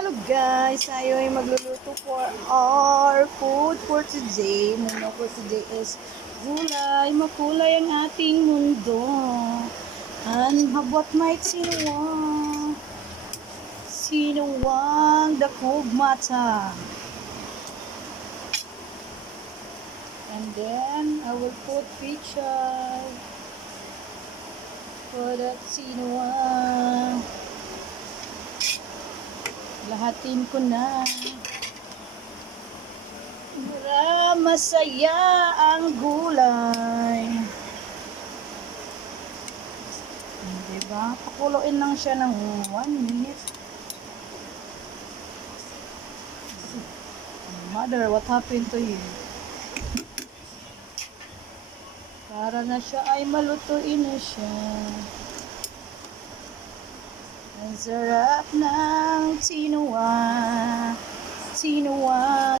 Hello guys, tayo ay magluluto for our food for today. Muna for today is gulay. Makulay ang ating mundo. And habot might sinuwang. Sinuwang dakog mata. And then I will put picture for that sinuwang. Lahatin ko na. Para masaya ang gulay. Diba? Pakuloyin lang siya ng 1 minute. Mother, what happened to you? Para na siya ay malutuin na siya. Ang sarap ng sinuwa. Sinuwa.